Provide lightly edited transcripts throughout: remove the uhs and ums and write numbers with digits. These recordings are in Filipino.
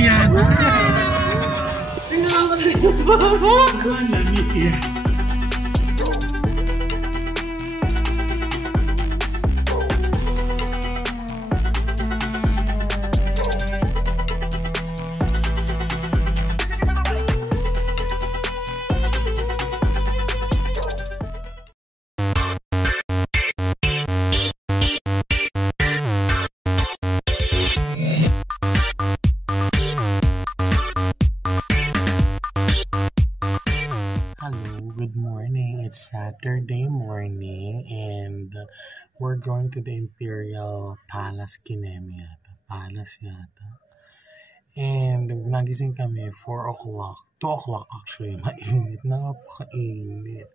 yan. Good morning. It's Saturday morning and we're going to the Imperial Palace Kineme yata. Palace yata. And nagising kami 4 o'clock. 2 o'clock actually. Mainit. Napakainit.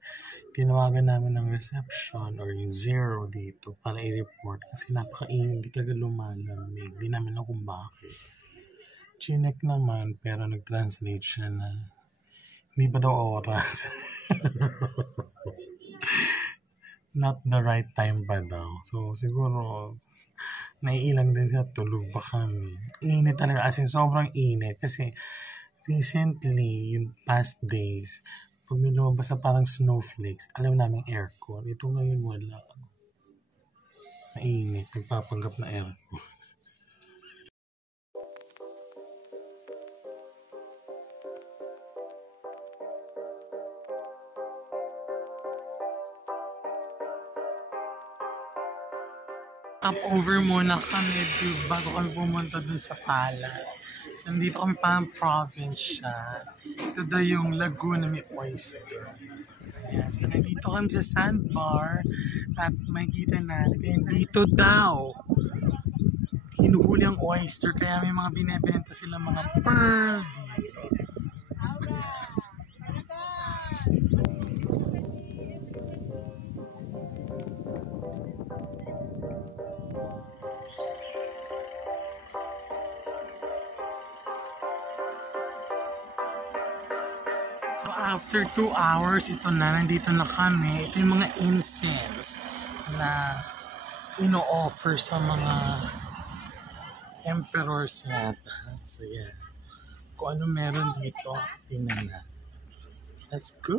Tinawagan namin ng reception or yung zero dito para i-report kasi napakainit. Hindi talaga lumalamig. Hindi namin alam kung bakit. Chinek naman pero nag-translate siya na hindi pa daw oras. Not the right time pa daw. So, siguro, naiilang din siya. Tulog pa kami. Init talaga. As in, sobrang init. Kasi, recently, yung past days, pag may lumabas na parang snowflakes, alam namin aircon. Ito ngayon wala. Mainit. Nagpapanggap na aircon. Over muna kami bago kami pumunta dun sa palace. So, nandito kami parang province siya. Ito daw yung Laguna may oyster. Ayan. So, nandito kami sa sandbar at makikita natin dito daw hinuhuli ang oyster kaya may mga binebenta sila mga pearl dito. So, So after 2 hours, ito na, nandito na kami. Ito yung mga incense na ino-offer sa mga emperors yata. So yeah, kung ano meron dito, tingnan na. Let's go!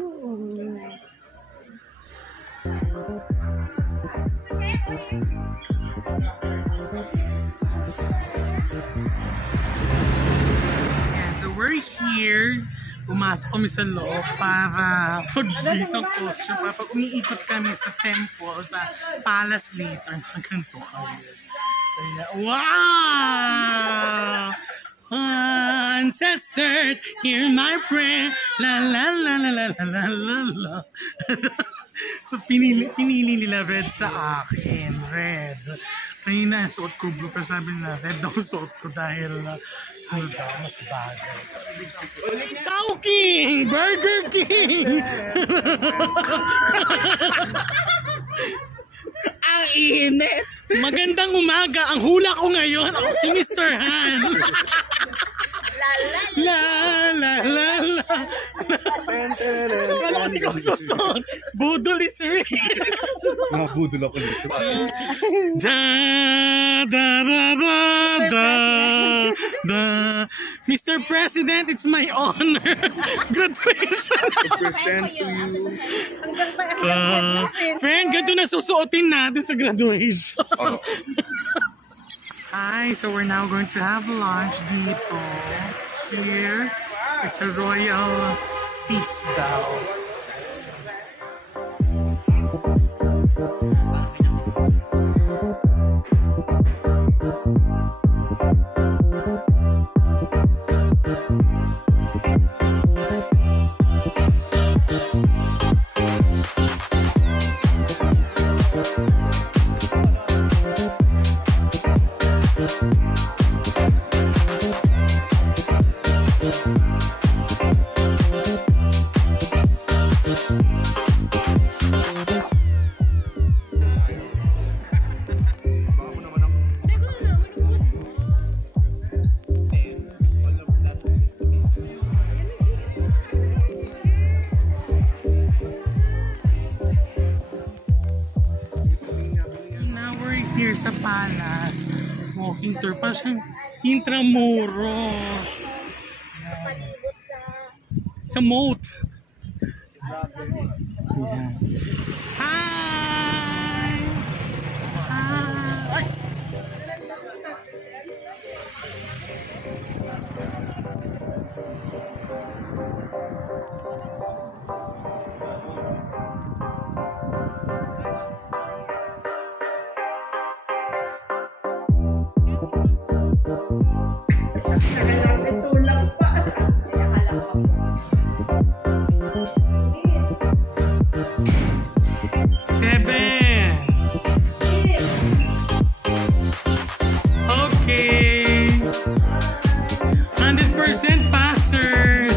Yeah, so we're here. Pumasok kami sa loob para mag-base ng costume. Pag umiikot kami sa temple, sa palace later, ganito kami. So, yeah. Wow! Ancestors, hear my prayer. La la la la la la la la. So, pinili nila red sa akin. Red. Kanina, suot ko blue. Pero sabi na, red daw suot ko dahil ano daw, mas bagay. Chowking! Burger King! Ang init! Magandang umaga! Ang hula ko ngayon, ako si Mr. Han! La la la la! Kala ko di ko susot! Budol is real! Mga budol ako dito. Da da da da da da. Mr. President, it's my honor. Graduation. To present to you. Friend, ganito na susuotin natin sa graduation. Oh. Hi, so we're now going to have lunch dito. Here, it's a royal feast daw. Here sa palace, walking tour pa siyang Intramuros. Sa moat. Yeah. Hi! Hi! Seven. Okay. 100% passers.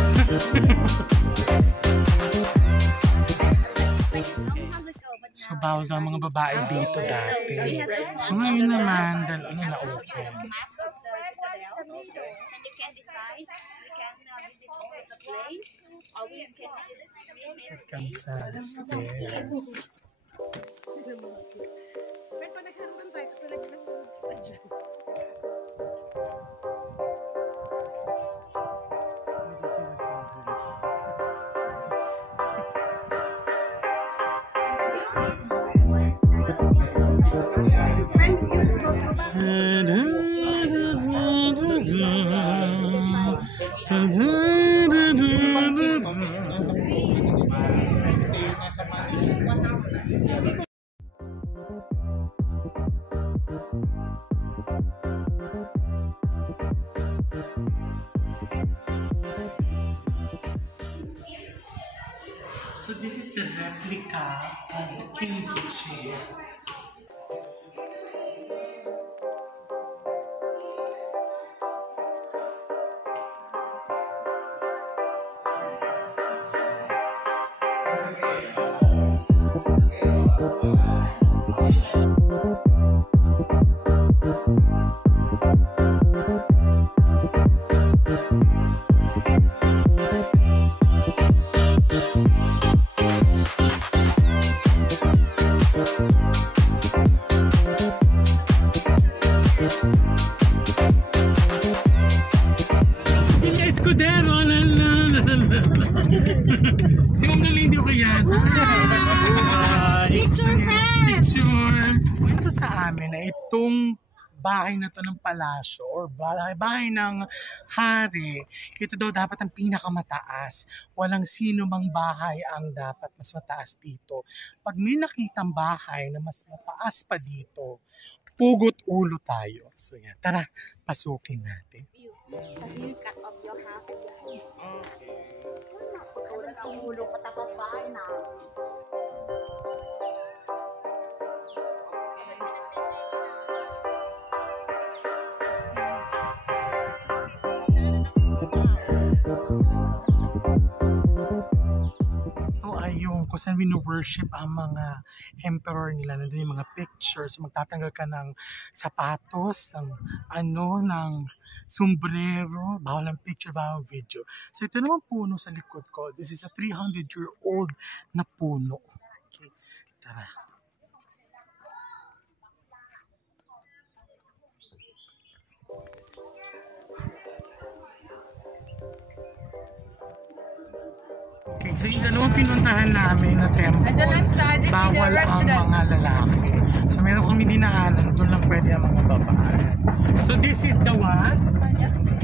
So, bawal daw mga babae dito dati. So, ngayon naman, dahil ano na-open. And you can decide, we can visit all the place, or we can name it. It comes sa stairs. So this is the replica of the king's chair. Escudero! Si Ma'am Nalindi ko yan. Picture friend! Picture! So ito sa amin na itong bahay na to ng palasyo or bahay ng hari, ito daw dapat ang pinakamataas. Walang sino mang bahay ang dapat mas mataas dito. Pag may nakitang bahay na mas mataas pa dito, pugot ulo tayo. So yan, tara, pasukin natin. A view cut of your house and your home. Tumulo patapat bahay na. Ito ay yung kung saan wino-worship ang mga emperor nila. Nandun yung mga pictures. Magtatanggal ka ng sapatos, ng sombrero, bawal ang picture, bawal ang video. So ito naman puno sa likod ko. This is a 300-year-old na puno. Okay, tara. Okay, so yung dalawang pinuntahan namin na temple, bawal ang mga lalaki. So meron kami dinaanan, doon lang pwede ang mga babae. So this is the what?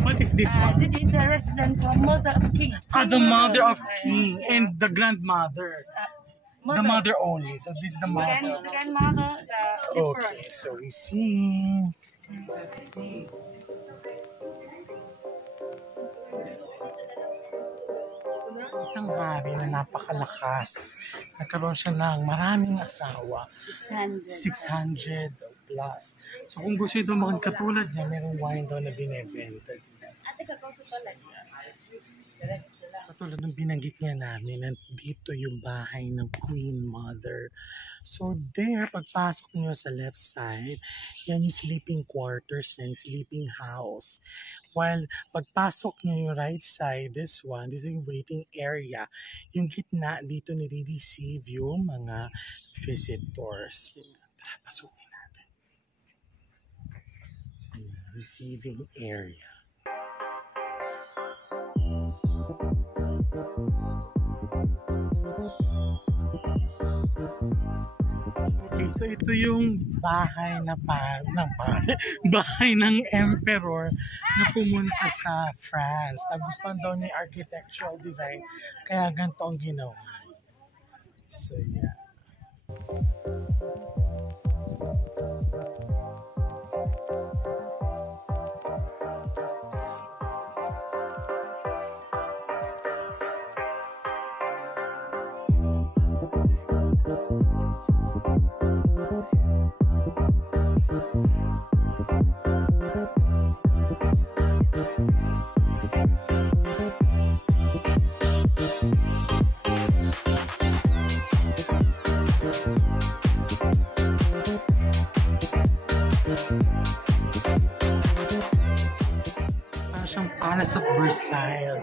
What is this one? This is the restaurant for Mother of King. The mother of king and the grandmother. The mother only. So this is the mother. Grandmother, the emperor. Okay, so we see. Let's see. Isang hari na napakalakas. Nagkaroon siya ng maraming asawa. 600 plus. So kung gusto ito magkatulad niya, mayroong wine daw na binebenta. Katulad ng binanggit niya namin, dito yung bahay ng Queen Mother. So there, pagpasok niyo sa left side, yan yung sleeping quarters niya, yung sleeping house. While pagpasok niyo yung right side, this is yung waiting area. Yung gitna, dito nire-receive yung mga visitors. Tara, pasukin natin. So, receiving area. Okay, so ito yung bahay na bahay ng emperor na pumunta sa France. Nagustuhan daw ni architectural design, kaya ganito ang ginawa. So yeah. Siyang Palace of Versailles.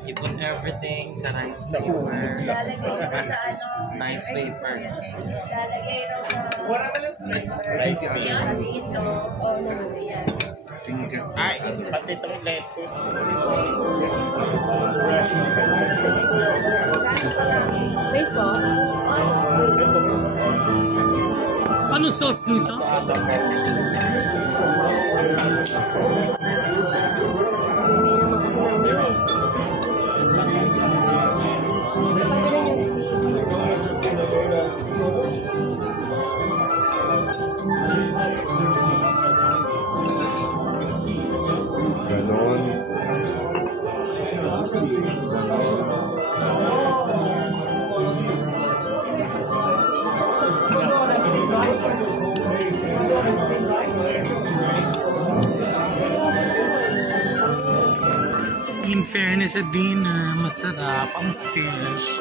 You put everything sa rice paper. Nice paper. Lalagay raw sa Rice paper. ito. O, yan. Ay, pati itong lettuce. May sauce? Ano sauce nito? Ganon. In fairness, sa dinner, masarap ang fish.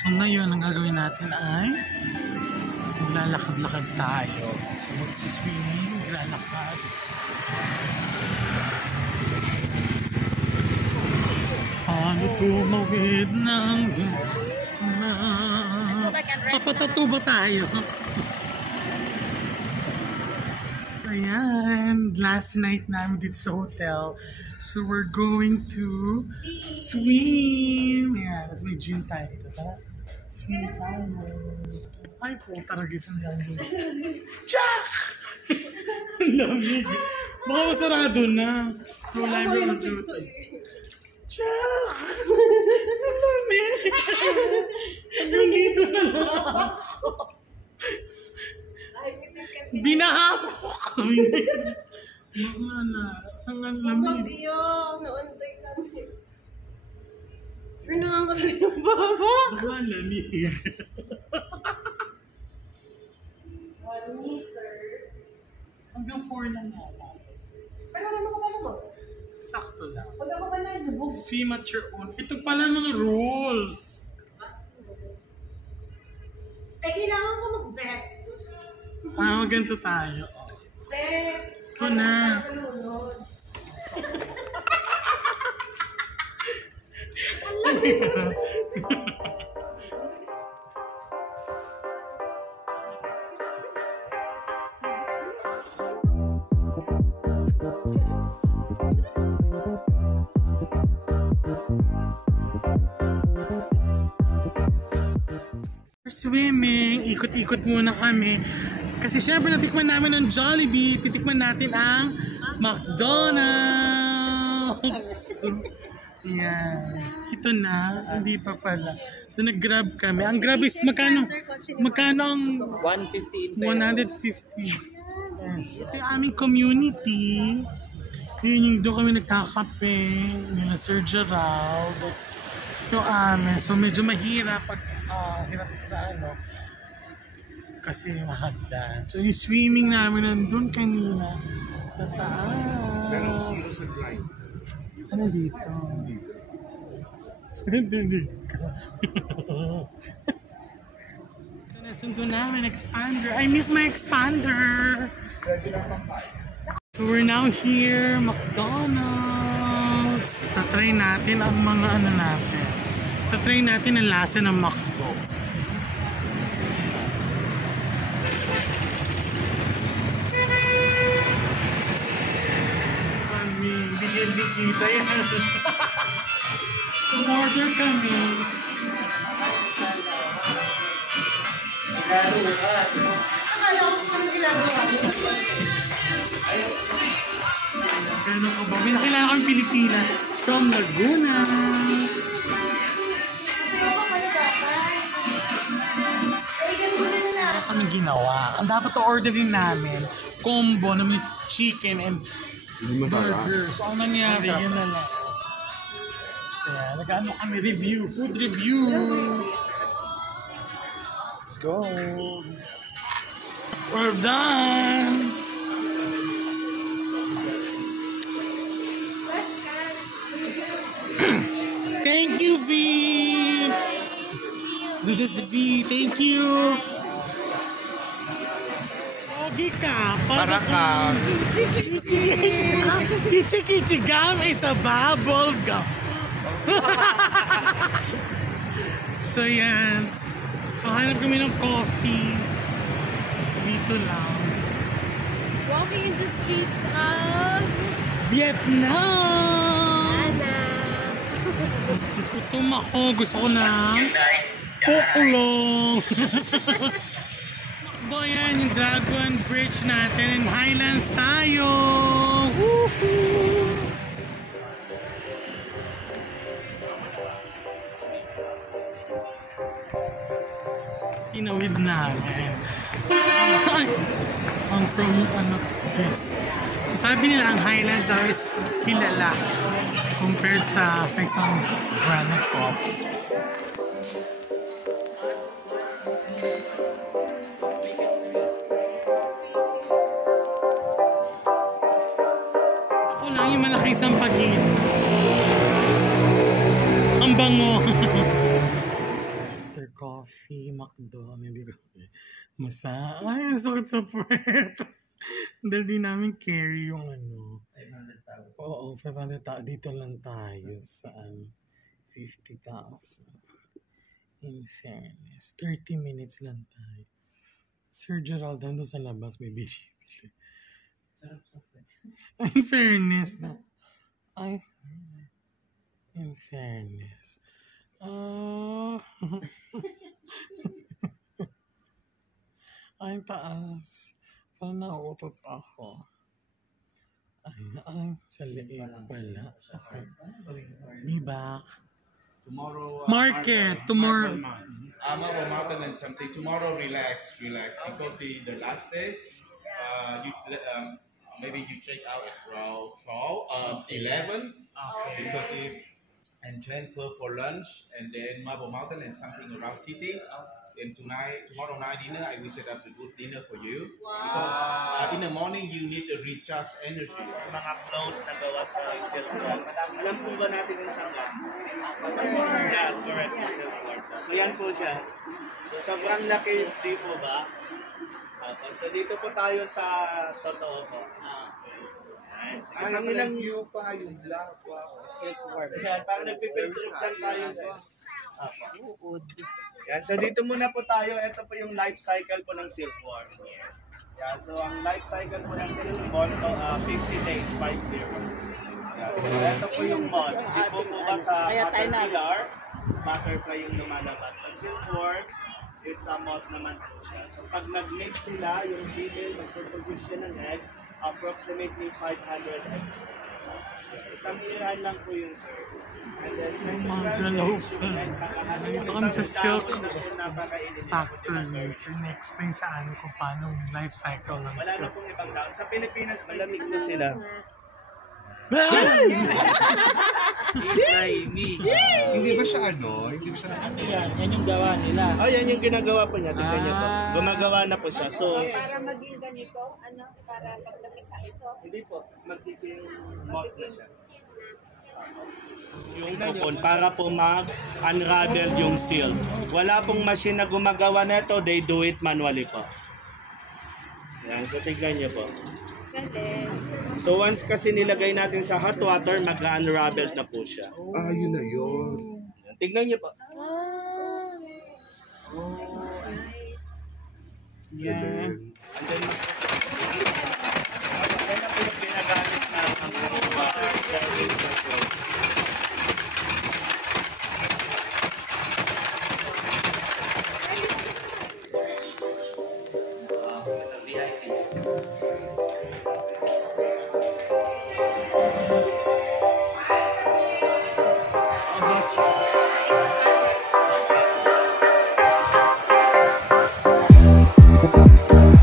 So ngayon, ang gagawin natin ay maglalakad-lakad tayo. So magsiswimming, maglalakad. Paano tumawid ng papatato ba tayo? So ayan, last night namin dito sa hotel. So we're going to swim. Yeah, tapos may gym tayo dito. Tara, swim tayo. Ay po, taragis ang lamig. Tsak! Ang lamig. Baka masarado na. Wala yung duty. Tsak! Ang lamig. Hanggang dito na lang. Binahapok kami. Mga na. Hanggang lamig. Nauntay kami. Pinangan ko sa yung baba. Baka lamig. 1 meter. Hanggang 4 lang yata. Pero ano ka pala mo? Sakto lang. Pag ako pa nalubog. Swim at your own. Ito pala mga rules. Eh, kailangan ko mag-vest. Ganito tayo. Vest. Ito na. Swimming, ikot-ikot muna kami. Kasi syempre natikman namin ng Jollibee, titikman natin ang McDonald's. Yan. Ito na, hindi pa pala. So nag-grab kami. Ang grab is magkano? Magkano ang 150 in 150? Yes. Ito yung aming community. Yun yung doon kami nagkakape. Nila Sir Gerald. Ito amin. So medyo mahirap pag hirap sa ano. Kasi mahagdan. So yung swimming namin nandun kanina. Sa taas. Pero zero sa grind. Ano dito? Nasundo namin, expander. I miss my expander. So we're now here, McDonald's. Tatry natin ang mga ano natin. Tatry natin ang lasa ng McDo. Hindi kita yan. Order kami. Akala ko kung ano ginagawa niyo. Gano'n ko ba? May nakilala kami Pilipinas from Laguna. Sayo pa pala dapat. Eh, ganun na. Ano kami ginawa? Ang dapat orderin namin, combo na may chicken and burger. So, ang nangyari, yun na lang. So, nag-ano kami, review, food review. Let's go. We're done. Thank you, V. This is V. Thank you. Pogi ka. Para ka. Kichi gum is a bubble gum. So yan. So hanap kami ng coffee. Dito lang. Walking in the streets of Vietnam! Gutom ako. Gusto ko ng pukulong. Makdo yan, yung Dragon Bridge natin. Highlands tayo. Woohoo! Tinawid namin. Ang from ano this. So sabi nila ang Highlands daw is kilala compared sa isang brand ng coffee. Ako lang yung malaking sampagin. Ang bango. After coffee, McDo, hindi ko ay, ang sakit sa puwet. Dahil di namin carry yung ano. 500,000. Oo, 500,000. Dito lang tayo sa 50,000. In fairness, 30 minutes lang tayo. Sir Gerald, nandun sa labas, may binibili. In fairness na. Ay, in fairness. Ay, taas. Parang nauutot ako. Ay, sa liig pala. Okay. Be back. Tomorrow. Market. Tomorrow. Amaro Mountain and something. Tomorrow, relax. Because the last day, maybe you check out at around 11. Okay. Because and transfer for lunch, and then Marble Mountain and something around city. And tomorrow night dinner, I will set up a good dinner for you. Because in the morning, you need to recharge energy. Mga clothes na gawa sa silkworm. Alam po ba natin kung saan ba? Yeah, correct. Silkworm. So yan po siya. So sobrang laki, di po ba? So dito po tayo sa totoo po. Ang ilang view pa, yung black, wow. Silkworm. Yan, parang nagpipiltrip lang tayo sa uod. Yan, so dito muna po tayo. Ito po yung life cycle po ng silkworm. Yan, so ang life cycle po ng silkworm, 50 days, 50. Yan, so ito po yung moth. Hindi po ba sa caterpillar, butterfly yung lumalabas. Sa silkworm, it's a moth naman po siya. So pag nag-mate sila, yung female magpo-produce siya ng egg, approximately 500 eggs. Isang iran lang po yung and then Dito kami sa silk factory. So, na-explain sa amin kung paano yung life cycle ng wala na silk. pong ibang daon. Sa Pilipinas, malamig po sila. Hindi ba siya ano? Hindi ba siya Yan yung gawa nila. Oh, yan yung ginagawa po niya. Tingnan niyo po. Gumagawa na po siya. So, Para maging ganito, ano, para paglamisa ito. hindi po. Magiging moth na siya. Yung cocoon para po mag-unravel yung silk. Wala pong machine na gumagawa nito, they do it manually po. Yan, so tignan niyo po. So once kasi nilagay natin sa hot water, mag-unravel na po siya. Ah, yun na yun. Yan, tignan niyo po. Yan. And then, yan na po yung pinagamit na ang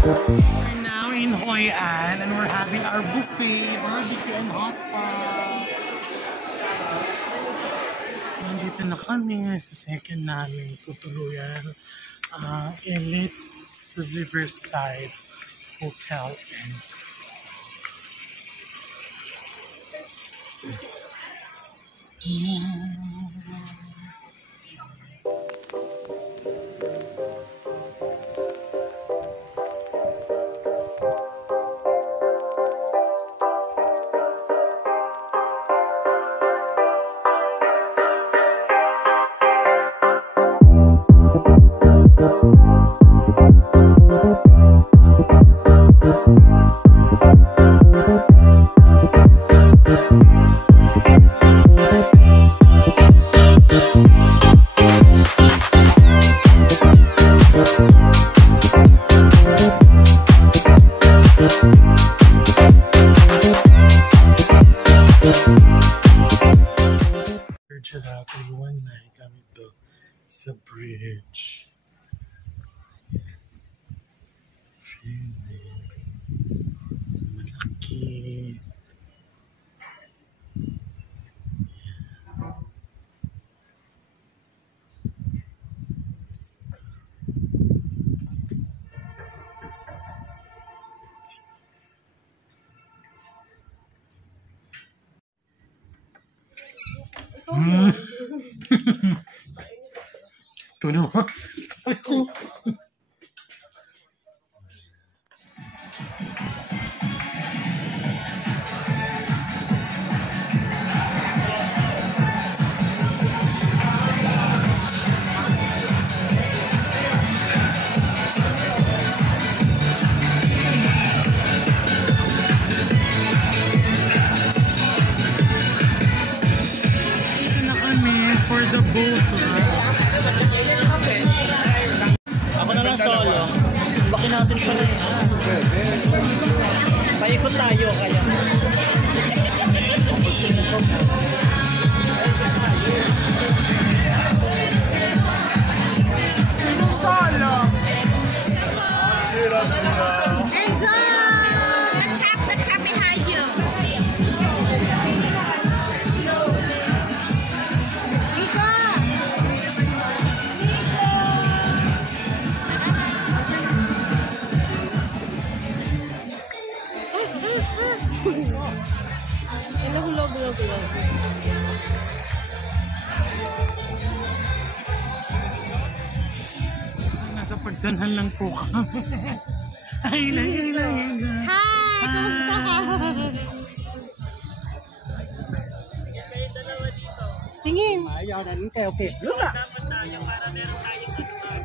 We're now in Hoi An and we're having our buffet, barbecue and hot pot. Nandito na kami sa second namin tutuluyan Elite's Riverside Hotel and Spa. Tuluan na kami to sa bridge. Phoenix. Malaki. Tuno. Dito na kami for the boat ride. Ako na lang solo. Baki natin pala yun. Paikot tayo kaya. The crab behind you. Nasa pagsanhan lang po kami. Ay, lang. Hi! Kamusta ka? Singin! Ayaw na rin kayo. Okay. Yun na.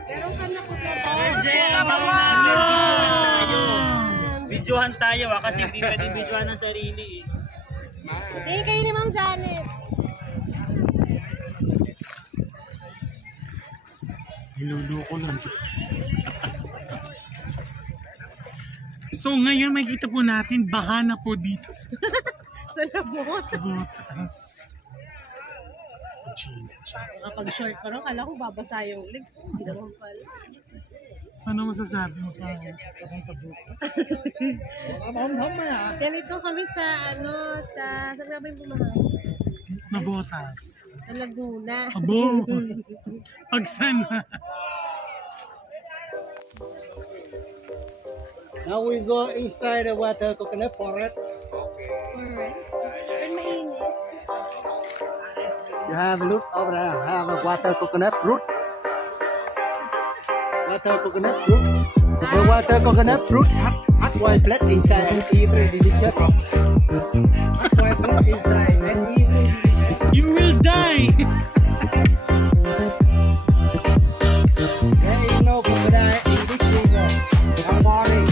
Meron ka na kumpleto. Videohan tayo kasi hindi pwede videohan ng sarili eh. Tingin kayo ni Ma'am Janet. Niluluko lang. So ngayon makikita po natin baha na po dito Sa labot. Botas. Kapag short pa rin, kala ko babasa yung legs. Hindi naman pala. So ano masasabi mo sa akin? Ganito kami sa sa sabi yung bumahang. Na botas. Sa Laguna. Abo! Pag sana. Now we go inside the water coconut forest. Alright. Pero mainit. You have a look over there. Have a water coconut fruit. Water coconut fruit. The water coconut fruit hot white flat inside and every delicious. Hot white flat inside and every delicious. You will die! There is no crocodile in this river. Don't worry.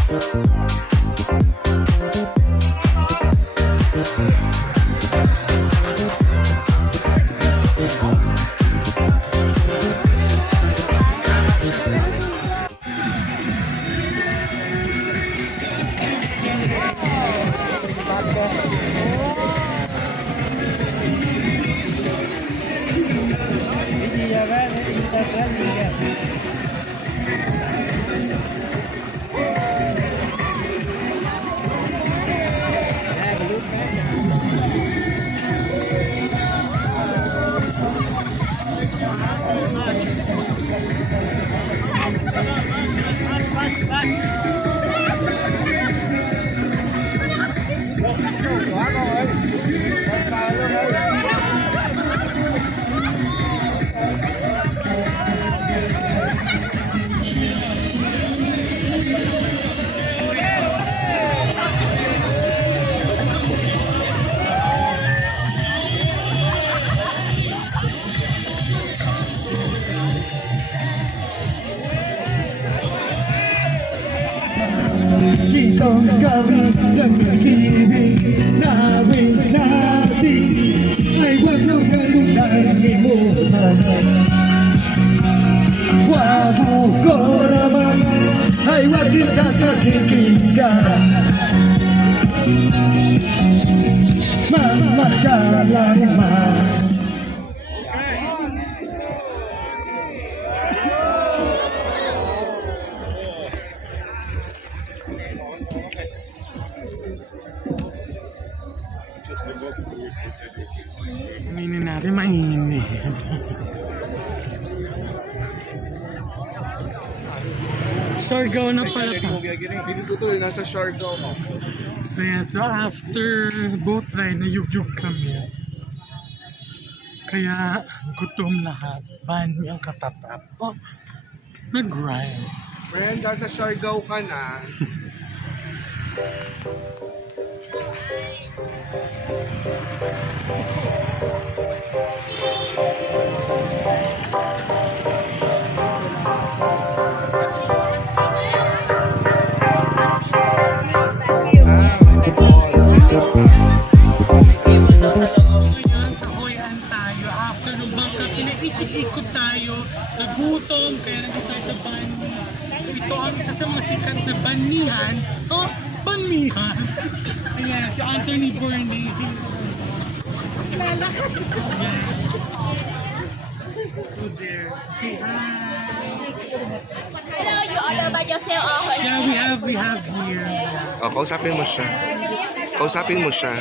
Itong gawin ng pag-ibig na natin ay huwag nang kalimutan. Huwag ko naman ay huwag din kakakitigan. Mamagalang man. Aminin natin mainit. Siargao na pala to. Nasa Siargao mo. So yeah, so after boat ride, nayugyug kami. Kaya gutom lahat. Ban yung katatap. Oh, nag-ride. Friend, nasa Siargao ka na. Sa Hoyan tayo. After ng bangka, ikot-ikot tayo. Nagutom, kaya nandito tayo sa bani. So ito ang isa sa mga sikat na banihan. Oh, banihan! Ayan, si Anthony Bourne. Lalakad! So there. So say hi! Hello, you all about yourself or Yeah, we have here. Oh, kausapin mo siya. Kausapin mo siya.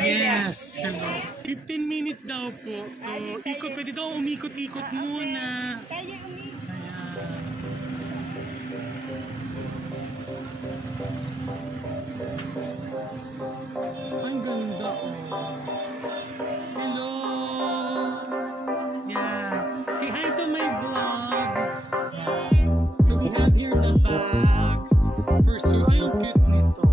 Yes, hello. 15 minutes daw po. So, pwede daw umikot-ikot muna. Ang ganda oh. Hello! Yeah. Say hi to my vlog. So we have here the bags. First, so ay, ang cute nito.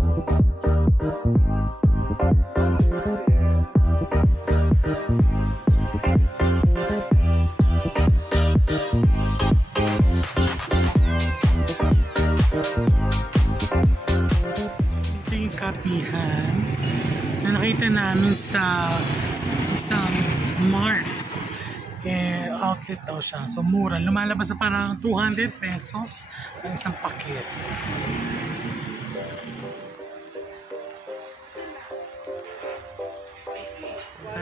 Ito yung kapihan na nakita namin sa isang mart. outlet daw siya. So mura. Lumalabas sa parang 200 pesos ang isang paket.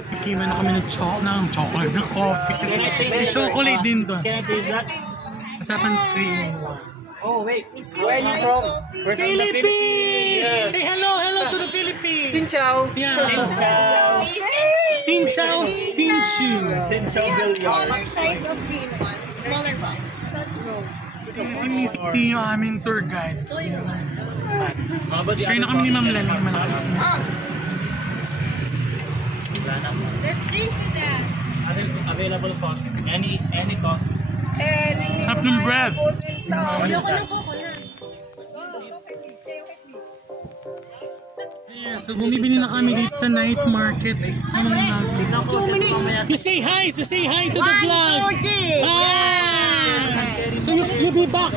Tikiman na kami ng chocolate na coffee. Kasi may chocolate din doon. Kasapan 3-in-1. Oh, wait. Where are you from? We're from the Philippines! Philippines! Say hello to the Philippines! Xin chào! Yeah. Xin chào! Xin chào! Xin chu! Xin chào, Billion! Size of green one. Smaller box. Si Misty yung aming tour guide. Share na kami ni Ma'am Lani. Malaki si Misty. Let's drink to that. Available coffee. Any coffee. Sarap ng bread. Ayoko na po ko na. Yeah, so bumibili na kami dito sa night market. Ano na natin? You say hi to the vlog. So you be back.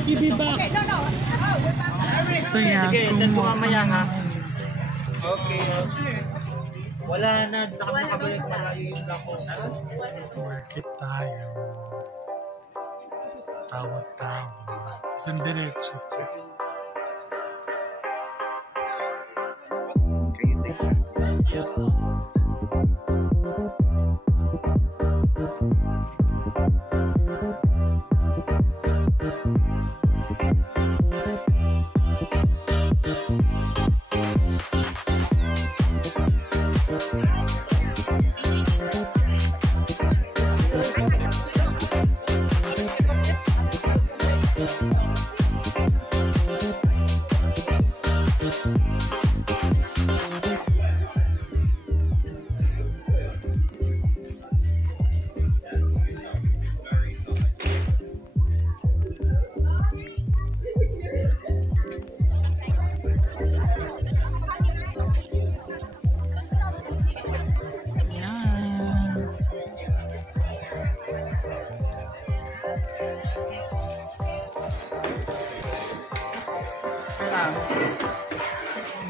So yeah, Sige, send mo mamaya ha. Okay. Wala na, nakabalik malayo yung lako. Market tayo. Tawag-tawag. Isang diretso.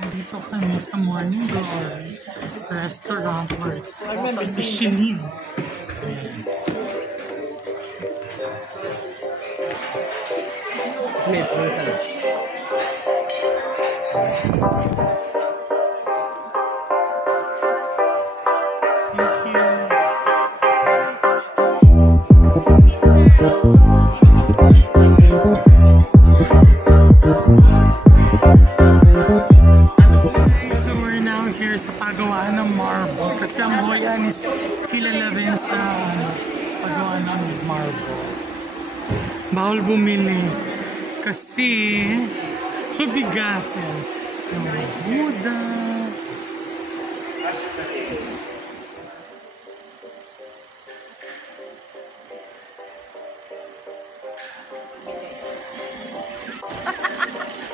Dito kami sa Morning Glory restaurant where it's also Michelin. So, yeah. Thank you. So we're now here sa paggawaan ng marble kasi ang Hoyan is kilala rin sa paggawaan ng marble. Bawal bumili kasi mabigat yan. Yung Buddha.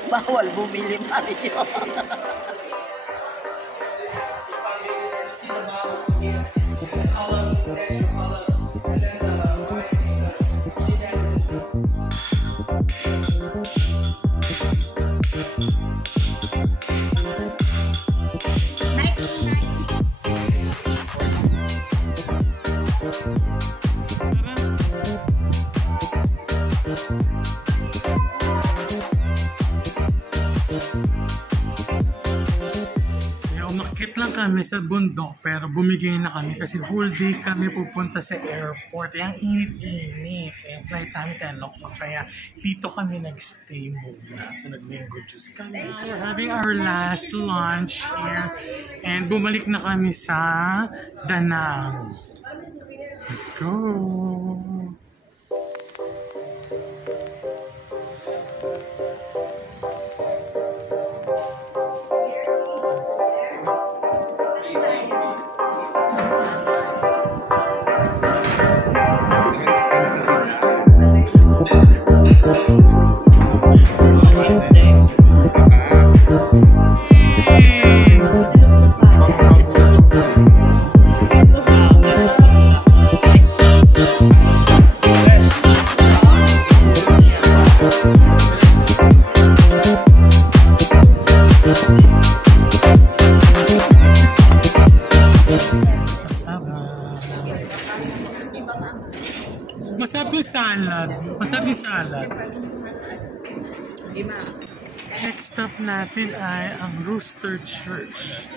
Bawal bumili, Mario. Umakit lang kami sa bundok pero bumigay na kami kasi whole day kami pupunta sa airport. Ang init-init. Yung flight namin 10 o'clock kaya dito kami nag-stay muna. So nag-mango juice kami. We're having our last lunch here and bumalik na kami sa Danang. Let's go! Masarap yung salad. Masarap yung salad. Next stop natin ay ang Rooster Church.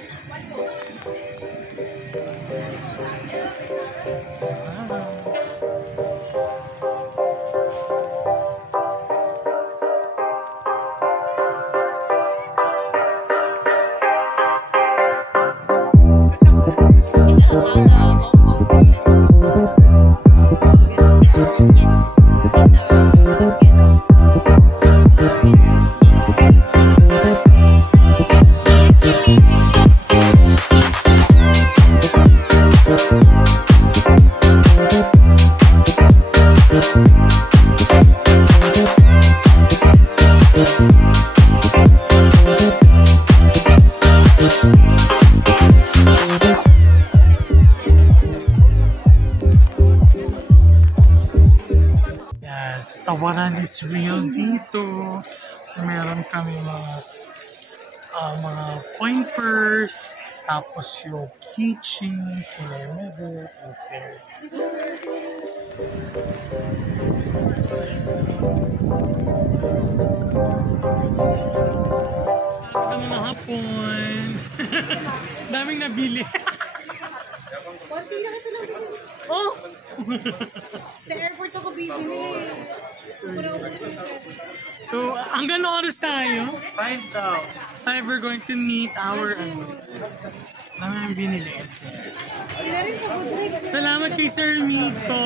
Tawaran is real dito. So meron kami mga coin purse, tapos yung keychain, kilometer, and fair. Ito na hapon. Daming nabili. Konti lang ito lang. Oh! Sa airport ako bibili. So, hanggang na oras tayo? 5 we're going to meet our namin binili. Salamat kay Sir Miko.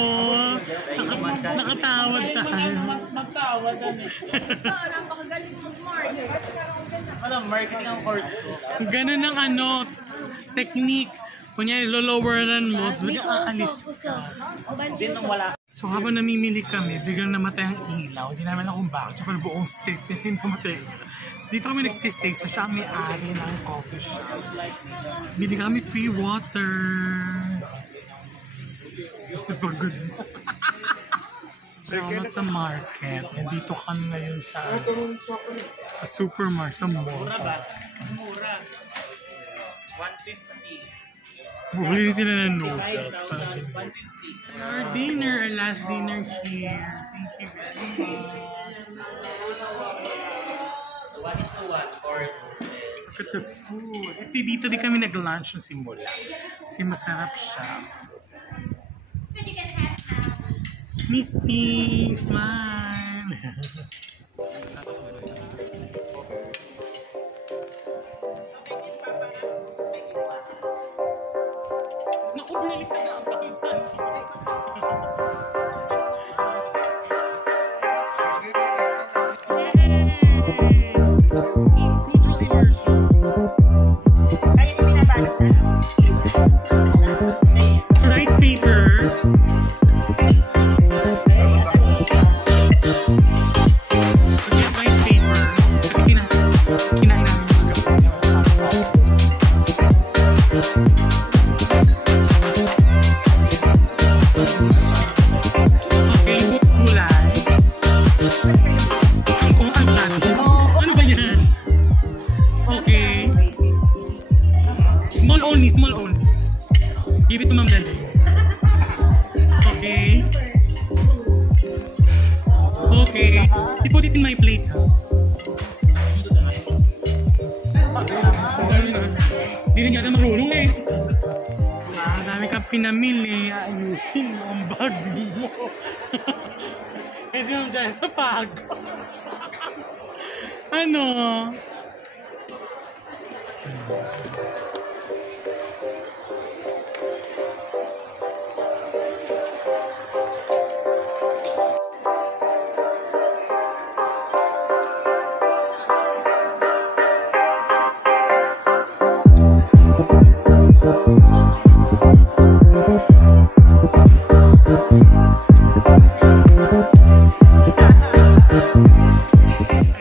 Nakatawad tayo. Magtawad ano. Napakagaling mag-market. Walang marketing ang course ko. Ganun ang technique. Kunya, loloweran mo, so biglang aalis ka. Din nung wala. So habang namimili kami, biglang namatay ang ilaw. Hindi namin alam kung bakit. So buong steak, hindi namatay ang ilaw. So dito kami nag-steak, so siya may-ari ng coffee shop. Bili kami free water. Napagod. Salamat sa market. Nandito kami ngayon sa supermarket, sa mall. Mura ba? Mura. 150. Bumili sila ng noodles. Our dinner, our last dinner here. Thank you very much. 1:1 or look at the food. Dito din kami nag-lunch ng simula. Kasi masarap siya. Misty, smile! Naku, binalik na ang pakitan. Cultural immersion. So rice paper. Forget rice paper. Kasi kinain namin yung mga okay, gulay. Kung ang dati. Ano ba yan? Okay. Small only, small only. Give it to Ma'am Lele. Okay. Okay. Put it in my plate. Hindi rin yata marunong eh. Ang dami kang pinamili. Ayusin mo ang bag mo. Kasi Ma'am Jai, napagod. Ano?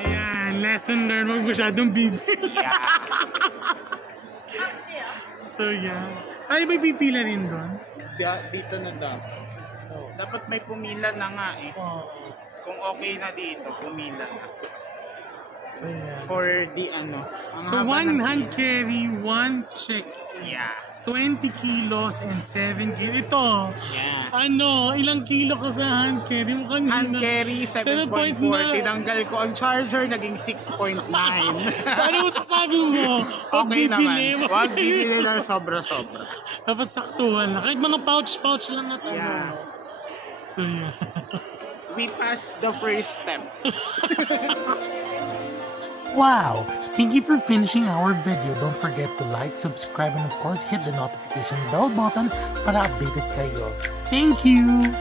Ayan, lesson learned. Huwag masyadong bibili. So, yeah. Tayo ba'y pipila rin doon? Dito na dapat. Dapat may pumila na nga eh. Kung okay na dito, pumila na. So, yeah. For the ano. So, one hand carry, one check. Yeah. 20 kilos and 7 kilos. Ito, Yeah. ano, ilang kilo ka sa hand carry mo kanina? Hand carry, 7.4. Tinanggal ko ang charger, naging 6.9. So, ano mo sasabi mo? Huwag Okay bibili. naman. Huwag bibili ng sobra-sobra. Dapat saktuhan lang. Kahit mga pouch lang na tayo. Yeah. So, yeah. We passed the first step. Wow! Thank you for finishing our video. Don't forget to like, subscribe, and of course, hit the notification bell button para updated kayo. Thank you!